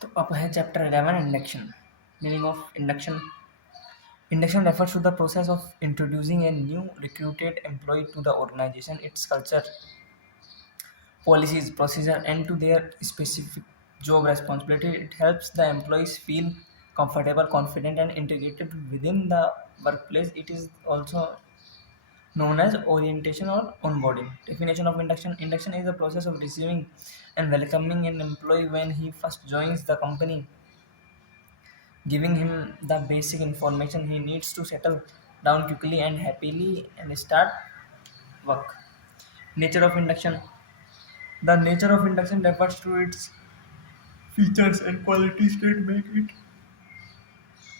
तो अब है chapter 11 induction. Meaning of induction. Induction refers to the process of introducing a new recruited employee to the organization, its culture, policies, procedure, and to their specific job responsibility. It helps the employees feel comfortable, confident, and integrated within the workplace. It is also known as orientation or onboarding. Definition of induction. Induction is the process of receiving and welcoming an employee when he first joins the company, giving him the basic information he needs to settle down quickly and happily and start work. Nature of induction. The nature of induction refers to its features and qualities that make it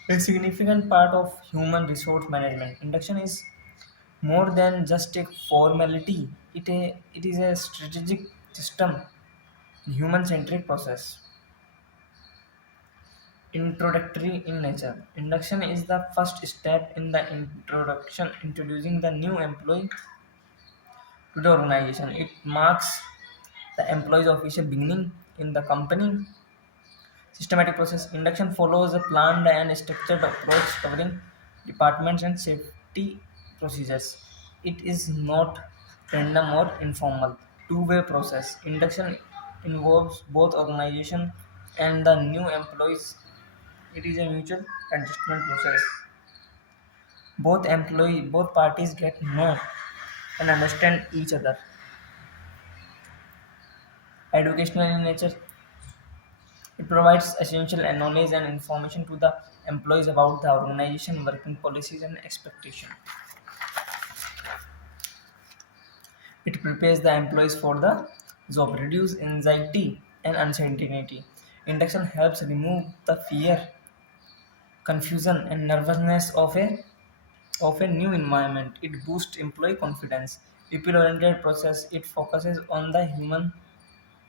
a significant part of human resource management. Induction is more than just a formality, it is a strategic system, human centric process. Introductory in nature. Induction is the first step in the introduction, introducing the new employee to the organization. It marks the employee's official beginning in the company. Systematic process. Induction follows a planned and structured approach covering departments and safety procedures. It is not random or informal. Two-way process. Induction involves both organization and the new employees. It is a mutual adjustment process. Both parties get know and understand each other. Educational in nature. It provides essential knowledge and information to the employees about the organization, working policies, and expectations. It prepares the employees for the job, reduce anxiety and uncertainty. Induction helps remove the fear, confusion, and nervousness of a new environment. It boosts employee confidence. People-oriented process. It focuses on the human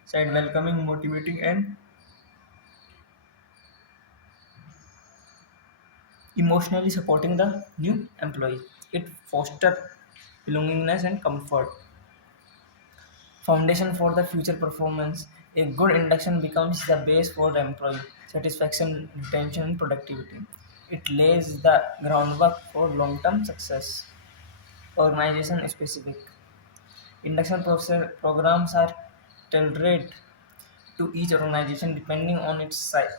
side, welcoming, motivating, and emotionally supporting the new employee. It fosters belongingness and comfort. Foundation for the future performance. A good induction becomes the base for employee satisfaction, retention, and productivity. It lays the groundwork for long-term success. Organization specific. Induction programs are tailored to each organization depending on its size,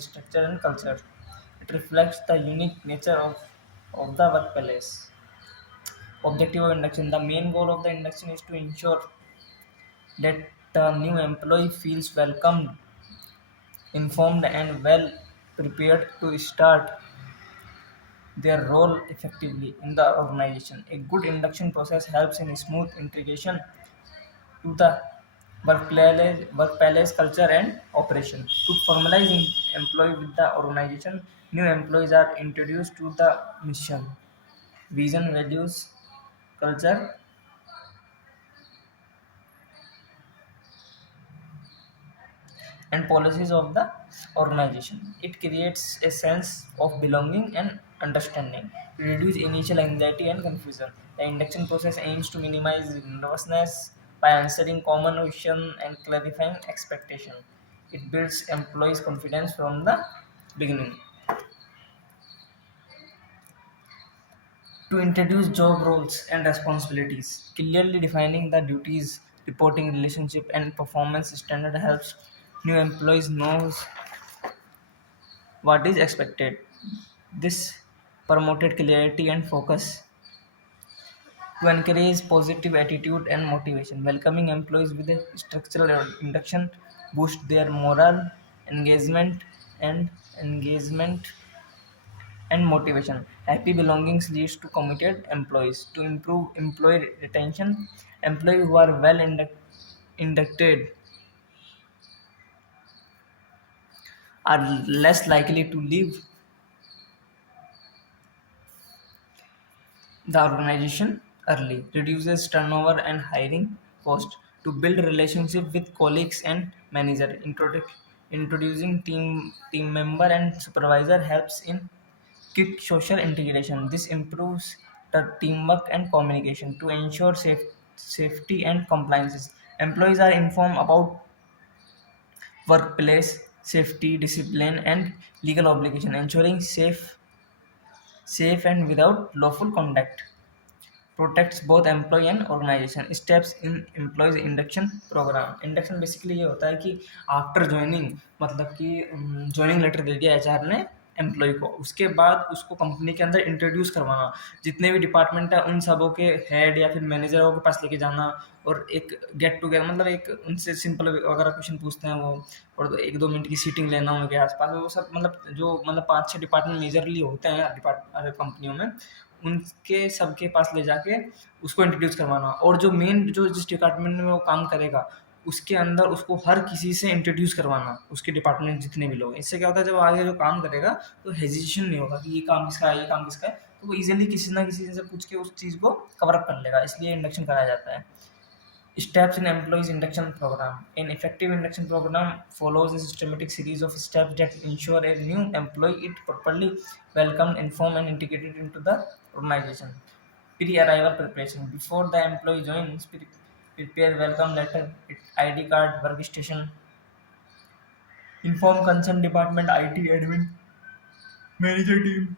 structure, and culture. It reflects the unique nature of the workplace. Objective of induction. The main goal of the induction is to ensure that the new employee feels welcomed, informed, and well prepared to start their role effectively in the organization. A good induction process helps in smooth integration to the workplace culture and operation. To formalize employee with the organization, new employees are introduced to the mission, vision, values, culture, and policies of the organization. It creates a sense of belonging and understanding. To reduce initial anxiety and confusion. The induction process aims to minimize nervousness by answering common questions and clarifying expectation. It builds employees' confidence from the beginning. To introduce job roles and responsibilities, clearly defining the duties, reporting relationship, and performance standard helps new employees knows what is expected. This promoted clarity and focus to encourage positive attitude and motivation. Welcoming employees with a structural induction boost their morale, engagement, and engagement and motivation. Happy belongings leads to committed employees. To improve employee retention, employees who are well inducted are less likely to leave the organization early, reduces turnover and hiring cost. To build relationship with colleagues and manager. Introducing team member and supervisor helps in quick social integration. This improves the teamwork and communication. To ensure safety and compliances, employees are informed about workplace safety, discipline, and legal obligation, ensuring safe and without lawful conduct. Protects both employee and organization. Steps in employees induction program. Induction basically ये होता है कि after joining, मतलब कि joining letter दे दिया HR ने employ को, उसके बाद उसको कंपनी के अंदर इंट्रोड्यूस करवाना, जितने भी डिपार्टमेंट है उन सबों के हेड या फिर मैनेजरों के पास लेके जाना, और एक गेट टुगेदर, मतलब एक उनसे सिंपल वगैरह क्वेश्चन पूछते हैं वो, और 1-2 मिनट की सीटिंग लेना उनके आसपास, वो सब मतलब जो मतलब 5-6 डिपार्टमेंट मेजरली होते हैं कंपनियों में, उनके सबके पास ले जाके उसको इंट्रोड्यूस करवाना, और जो मेन जो जिस डिपार्टमेंट में वो काम करेगा उसके अंदर उसको हर किसी से इंट्रोड्यूस करवाना, उसके डिपार्टमेंट में जितने भी लोग हैं। इससे क्या होता है, जब आगे जो काम करेगा तो हेजिटेशन नहीं होगा कि ये काम किसका है, ये काम किसका है, तो वो इजीली किसी ना किसी से पूछ के उस चीज़ को कवर अप कर लेगा, इसलिए इंडक्शन कराया जाता है। Steps in employees induction program. An effective induction program follows a systematic series of steps that ensure a new employee is properly welcomed, informed, and integrated into the organization. Pre-arrival preparation. Before the employee joins, prepare welcome letter, ID card, workstation, inform concerned department, IT, admin, manager team,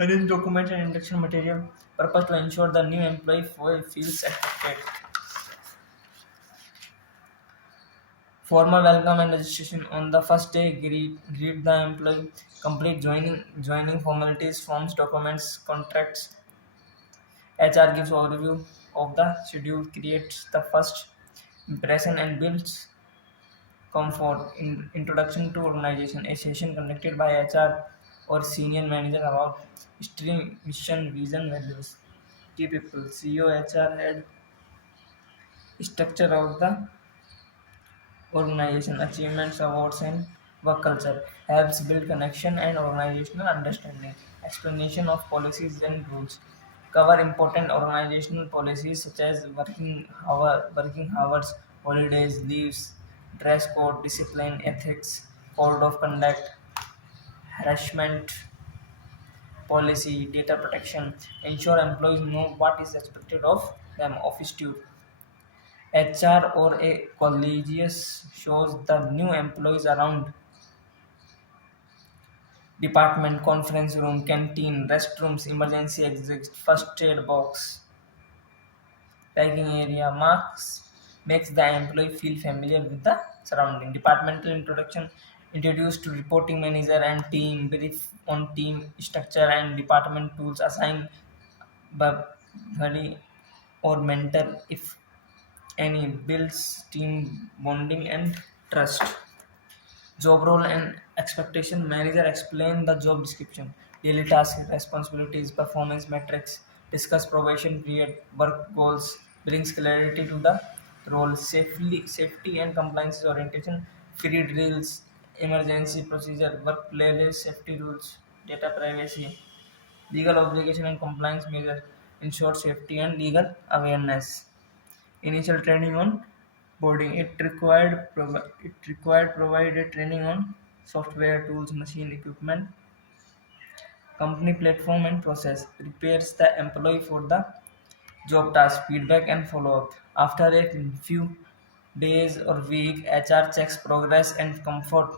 arrange documents and induction material. Purpose to ensure the new employee feels accepted. Formal welcome and registration. On the first day, greet the employee, complete joining formalities, forms, documents, contracts. HR gives overview of the schedule, creates the first impression, and builds comfort. Introduction to organization. A session conducted by HR or senior manager about history, mission, vision, values. Key people: CEO, HR head, structure of the organization, achievements, awards, and work culture. Helps build connection and organizational understanding. Explanation of policies and rules. Cover important organizational policies such as working hours, holidays, leaves, dress code, discipline, ethics, code of conduct, harassment policy, data protection. Ensure employees know what is expected of them. Office tour. HR or a collegius shows the new employees around department, conference room, canteen, restrooms, emergency exit, first aid box, packing area. Marks makes the employee feel familiar with the surrounding. Departmental introduction introduced to reporting manager and team, brief on team structure and department tools, assign buddy or mentor if any, builds team bonding and trust. Job role and expectation. Manager explain the job description, daily tasks, responsibilities, performance metrics, discuss probation period, work goals, brings clarity to the role, safety and compliance orientation, free drills, emergency procedure, workplace safety rules, data privacy, legal obligation and compliance measure, ensure safety and legal awareness. Initial training on boarding. It required provided training on software tools, machine equipment, company platform and process. Prepares the employee for the job task, feedback and follow up. After a few days or week, HR checks progress and comfort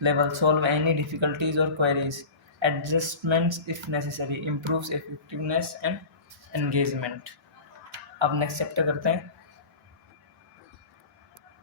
level, solve any difficulties or queries, adjustments if necessary, improves effectiveness and engagement. अब next chapter करते हैं